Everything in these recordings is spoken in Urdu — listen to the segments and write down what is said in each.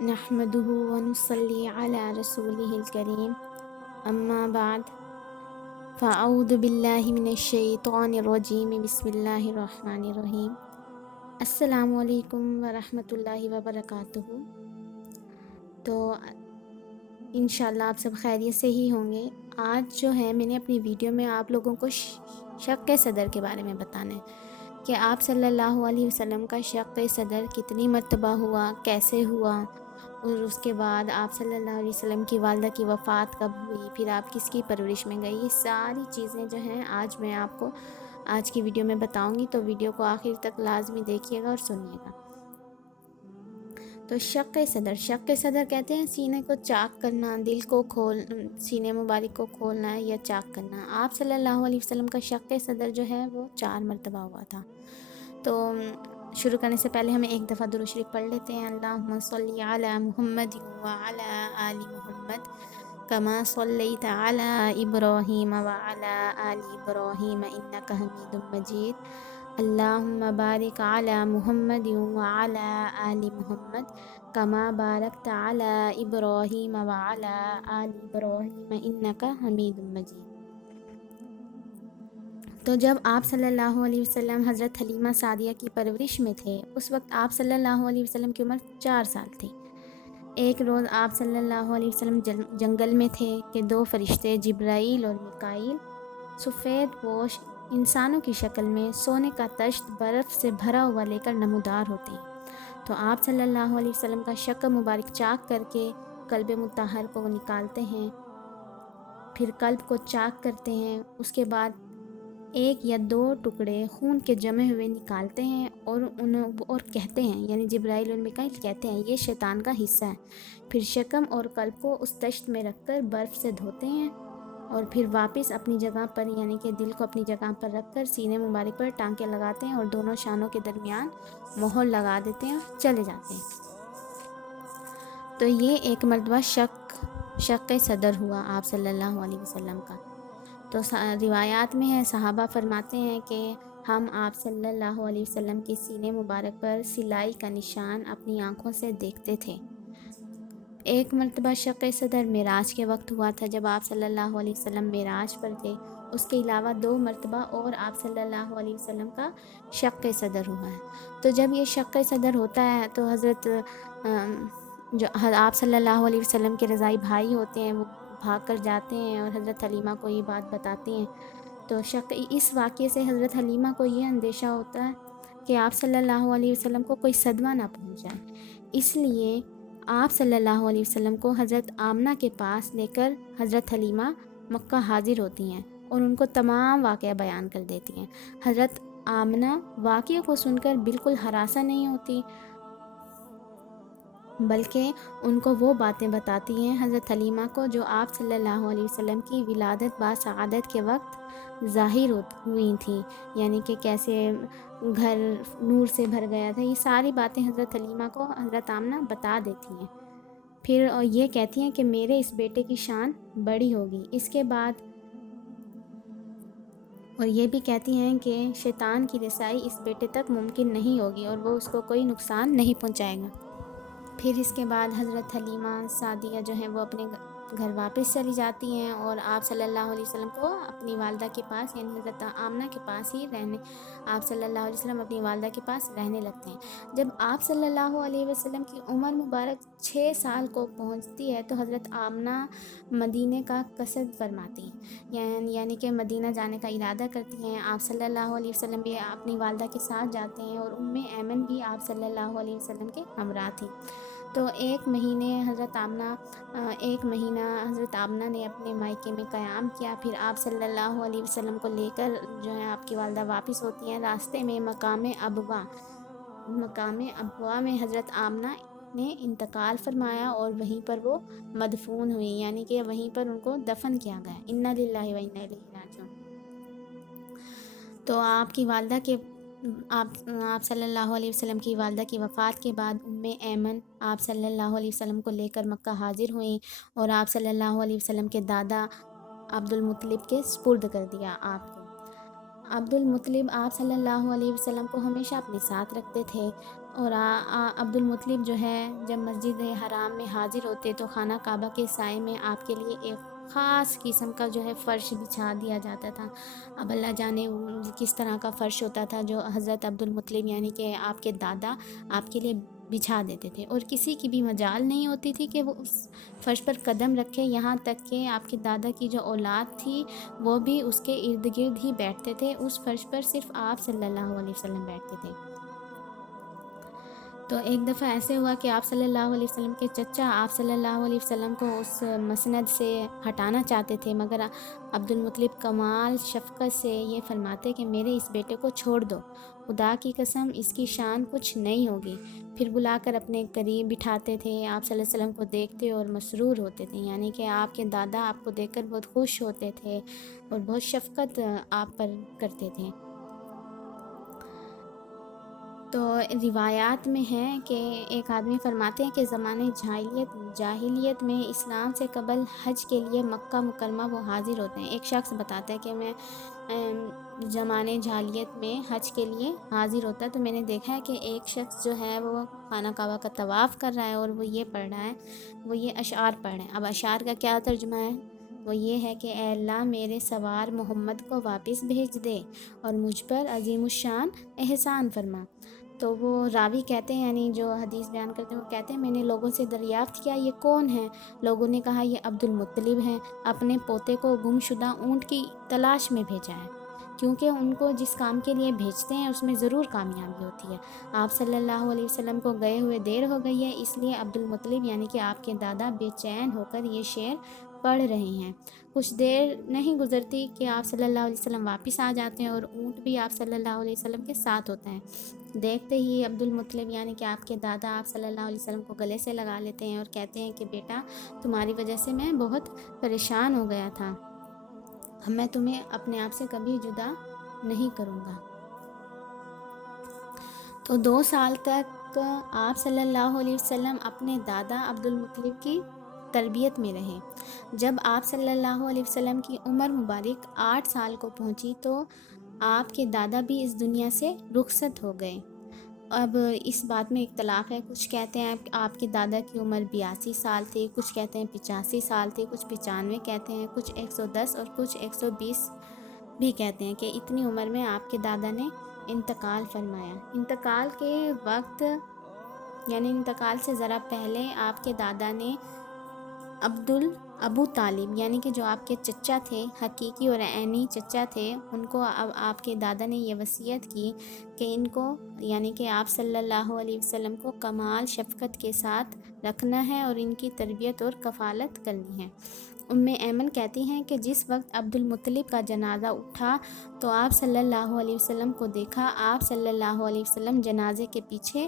نحمده ونصلي على رسوله الكريم اما بعد فاعوذ باللہ من الشیطان الرجیم بسم اللہ الرحمن الرحیم۔ السلام علیکم ورحمۃ اللہ وبرکاتہ۔ تو انشاءاللہ آپ سب خیریت سے ہی ہوں گے۔ آج جو ہے میں نے اپنی ویڈیو میں آپ لوگوں کو شق صدر کے بارے میں بتانا ہے کہ آپ صلی اللہ علیہ وسلم کا شق صدر کتنی مرتبہ ہوا، کیسے ہوا، اور اس کے بعد آپ صلی اللہ علیہ وسلم کی والدہ کی وفات کب ہوئی، پھر آپ کس کی پرورش میں گئی۔ یہ ساری چیزیں جو ہیں آج میں آپ کو آج کی ویڈیو میں بتاؤں گی، تو ویڈیو کو آخر تک لازمی دیکھیے گا اور سنیے گا۔ تو شق صدر کہتے ہیں سینے کو چاک کرنا، دل کو سینے مبارک کو کھولنا ہے یا چاک کرنا۔ آپ صلی اللہ علیہ وسلم کا شق صدر جو ہے وہ 4 مرتبہ ہوا تھا۔ تو شروع کرنے سے پہلے ہمیں ایک دفعہ درود شریف پڑھ لیتے ہیں۔ اللہم صلی علی محمد وعلی آل محمد کما صلیت علی ابراہیم وعلی آل ابراہیم انک حمید مجید۔ اللہم بارک علی محمد وعلی آل محمد کما بارکت علی ابراہیم وعلی آل ابراہیم انک حمید مجید۔ تو جب آپ صلی اللہ علیہ وسلم حضرت حلیمہ سعدیہ کی پرورش میں تھے، اس وقت آپ صلی اللہ علیہ وسلم کی عمر 4 سال تھی۔ ایک روز آپ صلی اللہ علیہ وسلم جنگل میں تھے کہ 2 فرشتے جبرائیل اور میکائیل سفید پوش انسانوں کی شکل میں سونے کا تشت برف سے بھرا ہوا لے کر نمودار ہوتے ہیں۔ تو آپ صلی اللہ علیہ وسلم کا شق مبارک چاک کر کے قلب مطہر کو نکالتے ہیں، پھر قلب کو چاک کرتے ہیں، اس کے بعد 1 یا 2 ٹکڑے خون کے جمے ہوئے نکالتے ہیں اور کہتے ہیں، یعنی جبرائیل اور میکائیل کہتے ہیں یہ شیطان کا حصہ ہے۔ پھر شکم اور قلب کو اس تشت میں رکھ کر برف سے دھوتے ہیں اور پھر واپس اپنی جگہ پر، یعنی کہ دل کو اپنی جگہ پر رکھ کر سینے مبارک پر ٹانکے لگاتے ہیں اور دونوں شانوں کے درمیان مہر لگا دیتے ہیں اور چلے جاتے ہیں۔ تو یہ ایک مرتبہ شق صدر ہوا آپ صلی اللہ علیہ وسلم کا۔ تو روایات میں ہے، صحابہ فرماتے ہیں کہ ہم آپ صلی اللہ علیہ وسلم کی سینے مبارک پر سلائی کا نشان اپنی آنکھوں سے دیکھتے تھے۔ ایک مرتبہ شق صدر معراج کے وقت ہوا تھا جب آپ صلی اللہ علیہ وسلم معراج پر تھے۔ اس کے علاوہ 2 مرتبہ اور آپ صلی اللہ علیہ وسلم کا شق صدر ہوا ہے۔ تو جب یہ شق صدر ہوتا ہے تو حضرت جو آپ صلی اللہ علیہ وسلم کے رضائی بھائی ہوتے ہیں وہ بھاگ کر جاتے ہیں اور حضرت حلیمہ کو یہ بات بتاتے ہیں۔ تو اس واقعے سے حضرت حلیمہ کو یہ اندیشہ ہوتا ہے کہ آپ صلی اللہ علیہ وسلم کو کوئی صدمہ نہ پہنچ جائے، اس لیے آپ صلی اللہ علیہ وسلم کو حضرت آمنہ کے پاس لے کر حضرت حلیمہ مکہ حاضر ہوتی ہیں اور ان کو تمام واقعہ بیان کر دیتی ہیں۔ حضرت آمنہ واقعہ کو سن کر بالکل ہراساں نہیں ہوتی، بلکہ ان کو وہ باتیں بتاتی ہیں حضرت حلیمہ کو جو آپ صلی اللہ علیہ وسلم کی ولادت با سعادت کے وقت ظاہر ہوئی تھیں، یعنی کہ کیسے گھر نور سے بھر گیا تھا۔ یہ ساری باتیں حضرت حلیمہ کو حضرت آمنہ بتا دیتی ہیں، پھر یہ کہتی ہیں کہ میرے اس بیٹے کی شان بڑی ہوگی۔ اس کے بعد اور یہ بھی کہتی ہیں کہ شیطان کی رسائی اس بیٹے تک ممکن نہیں ہوگی اور وہ اس کو کوئی نقصان نہیں پہنچائے گا۔ پھر اس کے بعد حضرت حلیمہ سعدیہ جو ہیں وہ اپنے گھر واپس چلی جاتی ہیں اور آپ صلی اللہ علیہ وسلم کو اپنی والدہ کے پاس، یعنی حضرت آمنہ کے پاس ہی آپ صلی اللہ علیہ وسلم اپنی والدہ کے پاس رہنے لگتے ہیں۔ جب آپ صلی اللہ علیہ وسلم کی عمر مبارک 6 سال کو پہنچتی ہے تو حضرت آمنہ مدینے کا قصد فرماتی ہیں، یعنی کہ مدینہ جانے کا ارادہ کرتی ہیں۔ آپ صلی اللہ علیہ وسلم بھی اپنی والدہ کے ساتھ جاتے ہیں اور ایمن بھی آپ صلی اللہ علیہ وسلم کے ہمراہ تھی۔ تو ایک مہینہ حضرت آمنہ نے اپنے مائکے میں قیام کیا، پھر آپ صلی اللہ علیہ وسلم کو لے کر جو ہے آپ کی والدہ واپس ہوتی ہیں۔ راستے میں مقام ابوا میں حضرت آمنہ نے انتقال فرمایا اور وہیں پر وہ مدفون ہوئی، یعنی کہ وہیں پر ان کو دفن کیا گیا۔ انا للہ و انا الیہ راجعون۔ تو آپ صلی اللہ علیہ وسلم کی والدہ کی وفات کے بعد ایمن آپ صلی اللہ علیہ وسلم کو لے کر مکہ حاضر ہوئیں اور آپ صلی اللہ علیہ وسلم کے دادا عبد المطلب کے سپرد کر دیا آپ کو۔ عبد المطلب آپ صلی اللہ علیہ وسلم کو ہمیشہ اپنے ساتھ رکھتے تھے اور عبد المطلب جو ہے جب مسجد حرام میں حاضر ہوتے تو خانہ کعبہ کے سائے میں آپ کے لیے ایک خاص قسم کا جو ہے فرش بچھا دیا جاتا تھا۔ اب اللہ جانے وہ کس طرح کا فرش ہوتا تھا جو حضرت عبد المطلب یعنی کہ آپ کے دادا آپ کے لیے بچھا دیتے تھے، اور کسی کی بھی مجال نہیں ہوتی تھی کہ وہ اس فرش پر قدم رکھے، یہاں تک کہ آپ کے دادا کی جو اولاد تھی وہ بھی اس کے ارد گرد ہی بیٹھتے تھے، اس فرش پر صرف آپ صلی اللہ علیہ وسلم بیٹھتے تھے۔ تو ایک دفعہ ایسے ہوا کہ آپ صلی اللہ علیہ وسلم کے چچا آپ صلی اللہ علیہ وسلم کو اس مسند سے ہٹانا چاہتے تھے، مگر عبد المطلب کمال شفقت سے یہ فرماتے کہ میرے اس بیٹے کو چھوڑ دو، خدا کی قسم اس کی شان کچھ نہیں ہوگی۔ پھر بلا کر اپنے قریب بٹھاتے تھے، آپ صلی اللہ علیہ وسلم کو دیکھتے اور مسرور ہوتے تھے، یعنی کہ آپ کے دادا آپ کو دیکھ کر بہت خوش ہوتے تھے اور بہت شفقت آپ پر کرتے تھے۔ تو روایات میں ہے کہ ایک آدمی فرماتے ہیں کہ زمانے جاہلیت میں اسلام سے قبل حج کے لیے مکہ مکرمہ وہ حاضر ہوتے ہیں۔ ایک شخص بتاتا ہے کہ میں زمانے جاہلیت میں حج کے لیے حاضر ہوتا ہے، تو میں نے دیکھا ہے کہ ایک شخص جو ہے وہ خانہ کعبہ کا طواف کر رہا ہے اور وہ یہ پڑھ رہا ہے، وہ یہ اشعار پڑھ رہے ہیں۔ اب اشعار کا کیا ترجمہ ہے؟ وہ یہ ہے کہ اے اللہ میرے سوار محمد کو واپس بھیج دے اور مجھ پر عظیم الشان احسان فرما۔ تو وہ راوی کہتے ہیں، یعنی جو حدیث بیان کرتے ہیں، وہ کہتے ہیں میں نے لوگوں سے دریافت کیا یہ کون ہے؟ لوگوں نے کہا یہ عبد المطلب ہیں، اپنے پوتے کو گم شدہ اونٹ کی تلاش میں بھیجا ہے، کیونکہ ان کو جس کام کے لیے بھیجتے ہیں اس میں ضرور کامیابی ہوتی ہے۔ آپ صلی اللہ علیہ وسلم کو گئے ہوئے دیر ہو گئی ہے، اس لیے عبد المطلب یعنی کہ آپ کے دادا بے چین ہو کر یہ شعر پڑھ رہے ہیں۔ کچھ دیر نہیں گزرتی کہ آپ صلی اللہ علیہ وسلم واپس آ جاتے ہیں اور اونٹ بھی آپ صلی اللہ علیہ وسلم کے ساتھ ہوتا ہے۔ دیکھتے ہی عبد المطلب یعنی کہ آپ کے دادا آپ صلی اللہ علیہ وسلم کو گلے سے لگا لیتے ہیں اور کہتے ہیں کہ بیٹا تمہاری وجہ سے میں بہت پریشان ہو گیا تھا، میں تمہیں اپنے آپ سے کبھی جدا نہیں کروں گا۔ تو 2 سال تک آپ صلی اللہ علیہ وسلم اپنے دادا عبد المطلب کی تربیت میں رہے۔ جب آپ صلی اللہ علیہ وسلم کی عمر مبارک 8 سال کو پہنچی تو آپ کے دادا بھی اس دنیا سے رخصت ہو گئے۔ اب اس بات میں اختلاف ہے، کچھ کہتے ہیں آپ کے دادا کی عمر 82 سال تھی، کچھ کہتے ہیں 85 سال تھی، کچھ 95 کہتے ہیں، کچھ 110 اور کچھ 120 بھی کہتے ہیں کہ اتنی عمر میں آپ کے دادا نے انتقال فرمایا۔ انتقال کے وقت یعنی انتقال سے ذرا پہلے آپ کے دادا نے ابو طالب یعنی کہ جو آپ کے چچا تھے، حقیقی اور عینی چچا تھے، ان کو اب آپ کے دادا نے یہ وصیت کی کہ ان کو یعنی کہ آپ صلی اللہ علیہ وسلم کو کمال شفقت کے ساتھ رکھنا ہے اور ان کی تربیت اور کفالت کرنی ہے۔ ایمن کہتی ہیں کہ جس وقت عبد المطلب کا جنازہ اٹھا تو آپ صلی اللہ علیہ وسلم کو دیکھا، آپ صلی اللہ علیہ وسلم جنازے کے پیچھے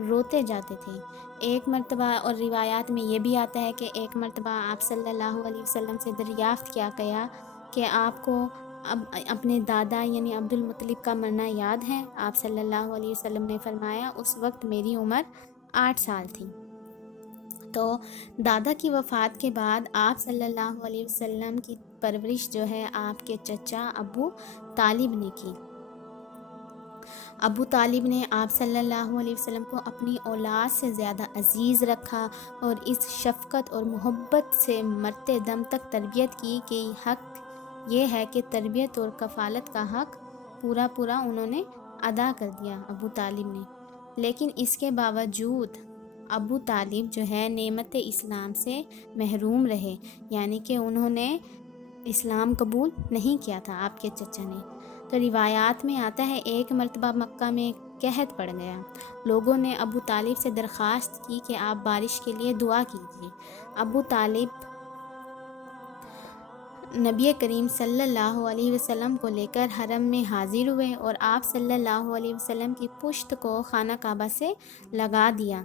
روتے جاتے تھے۔ ایک مرتبہ اور روایات میں یہ بھی آتا ہے کہ ایک مرتبہ آپ صلی اللہ علیہ وسلم سے دریافت کیا گیا کہ آپ کو اپنے دادا یعنی عبد المطلب کا مرنا یاد ہے؟ آپ صلی اللہ علیہ وسلم نے فرمایا اس وقت میری عمر 8 سال تھی۔ تو دادا کی وفات کے بعد آپ صلی اللہ علیہ وسلم کی پرورش جو ہے آپ کے چچا ابو طالب نے کی۔ ابو طالب نے آپ صلی اللہ علیہ وسلم کو اپنی اولاد سے زیادہ عزیز رکھا اور اس شفقت اور محبت سے مرتے دم تک تربیت کی کہ حق یہ ہے کہ تربیت اور کفالت کا حق پورا انہوں نے ادا کر دیا ابو طالب نے۔ لیکن اس کے باوجود ابو طالب جو ہے نعمت اسلام سے محروم رہے، یعنی کہ انہوں نے اسلام قبول نہیں کیا تھا آپ کے چچا نے۔ تو روایات میں آتا ہے ایک مرتبہ مکہ میں قحط پڑ گیا، لوگوں نے ابو طالب سے درخواست کی کہ آپ بارش کے لیے دعا کیجیے۔ ابو طالب نبی کریم صلی اللہ علیہ وسلم کو لے کر حرم میں حاضر ہوئے اور آپ صلی اللہ علیہ وسلم کی پشت کو خانہ کعبہ سے لگا دیا،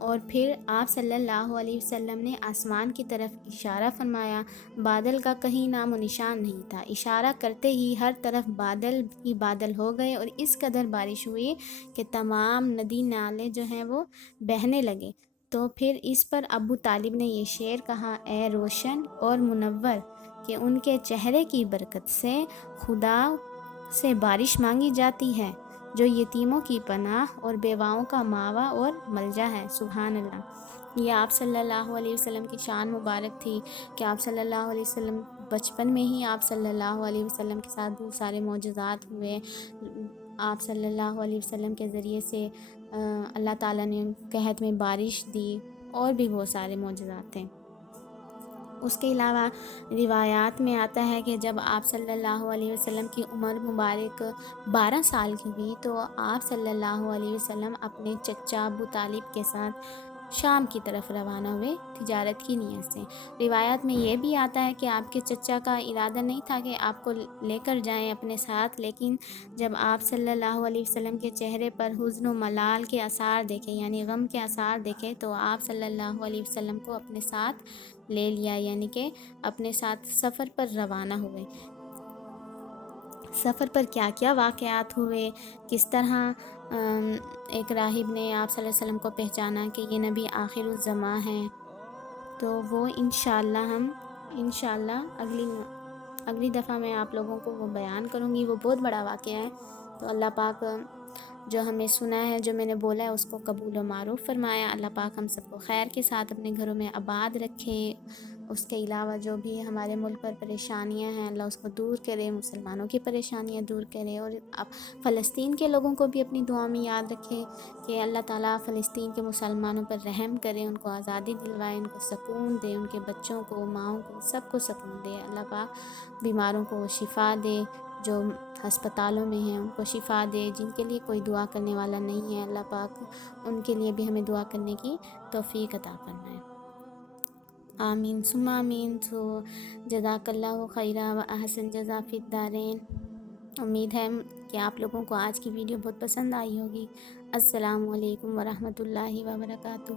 اور پھر آپ صلی اللہ علیہ وسلم نے آسمان کی طرف اشارہ فرمایا۔ بادل کا کہیں نام و نشان نہیں تھا، اشارہ کرتے ہی ہر طرف بادل ہی بادل ہو گئے اور اس قدر بارش ہوئی کہ تمام ندی نالے جو ہیں وہ بہنے لگے۔ تو پھر اس پر ابو طالب نے یہ شعر کہا، اے روشن اور منور کہ ان کے چہرے کی برکت سے خدا سے بارش مانگی جاتی ہے، جو یتیموں کی پناہ اور بیواؤں کا ماوا اور ملجا ہے۔ سبحان اللہ۔ یہ آپ صلی اللہ علیہ وسلم کی شان مبارک تھی کہ آپ صلی اللہ علیہ وسلم بچپن میں ہی آپ صلی اللہ علیہ وسلم کے ساتھ بہت سارے معجزات ہوئے۔ آپ صلی اللہ علیہ وسلم کے ذریعے سے اللہ تعالیٰ نے قحط میں بارش دی، اور بھی بہت سارے معجزات تھے۔ اس کے علاوہ روایات میں آتا ہے کہ جب آپ صلی اللہ علیہ وسلم کی عمر مبارک 12 سال کی ہوئی تو آپ صلی اللہ علیہ وسلم اپنے چچا ابو طالب کے ساتھ شام کی طرف روانہ ہوئے تجارت کی نیت سے۔ روایات میں یہ بھی آتا ہے کہ آپ کے چچا کا ارادہ نہیں تھا کہ آپ کو لے کر جائیں اپنے ساتھ، لیکن جب آپ صلی اللہ علیہ وسلم کے چہرے پر حزن و ملال کے آثار دیکھے، یعنی غم کے آثار دیکھے، تو آپ صلی اللہ علیہ وسلم کو اپنے ساتھ لے لیا، یعنی کہ اپنے ساتھ سفر پر روانہ ہوئے۔ سفر پر کیا کیا واقعات ہوئے، کس طرح ایک راہب نے آپ صلی اللہ علیہ وسلم کو پہچانا کہ یہ نبی آخر الزماں ہیں، تو وہ ہم انشاءاللہ اگلی دفعہ میں آپ لوگوں کو وہ بیان کروں گی۔ وہ بہت بڑا واقعہ ہے، تو اللہ پاک جو ہمیں سنا ہے، جو میں نے بولا ہے، اس کو قبول و معروف فرمایا۔ اللہ پاک ہم سب کو خیر کے ساتھ اپنے گھروں میں آباد رکھے۔ اس کے علاوہ جو بھی ہمارے ملک پر پریشانیاں ہیں، اللہ اس کو دور کرے، مسلمانوں کی پریشانیاں دور کرے، اور فلسطین کے لوگوں کو بھی اپنی دعا میں یاد رکھے کہ اللہ تعالیٰ فلسطین کے مسلمانوں پر رحم کرے، ان کو آزادی دلوائے، ان کو سکون دے، ان کے بچوں کو، ماؤں کو، سب کو سکون دے۔ اللہ پاک بیماروں کو شفا دے، جو ہسپتالوں میں ہیں ان کو شفا دے، جن کے لیے کوئی دعا کرنے والا نہیں ہے، اللہ پاک ان کے لیے بھی ہمیں دعا کرنے کی توفیق عطا فرمائے۔ آمین ثم آمین۔ تو جزاک اللہ خیرہ و احسن جزا فی الدارین۔ امید ہے کہ آپ لوگوں کو آج کی ویڈیو بہت پسند آئی ہوگی۔ السلام علیکم ورحمۃ اللہ وبرکاتہ۔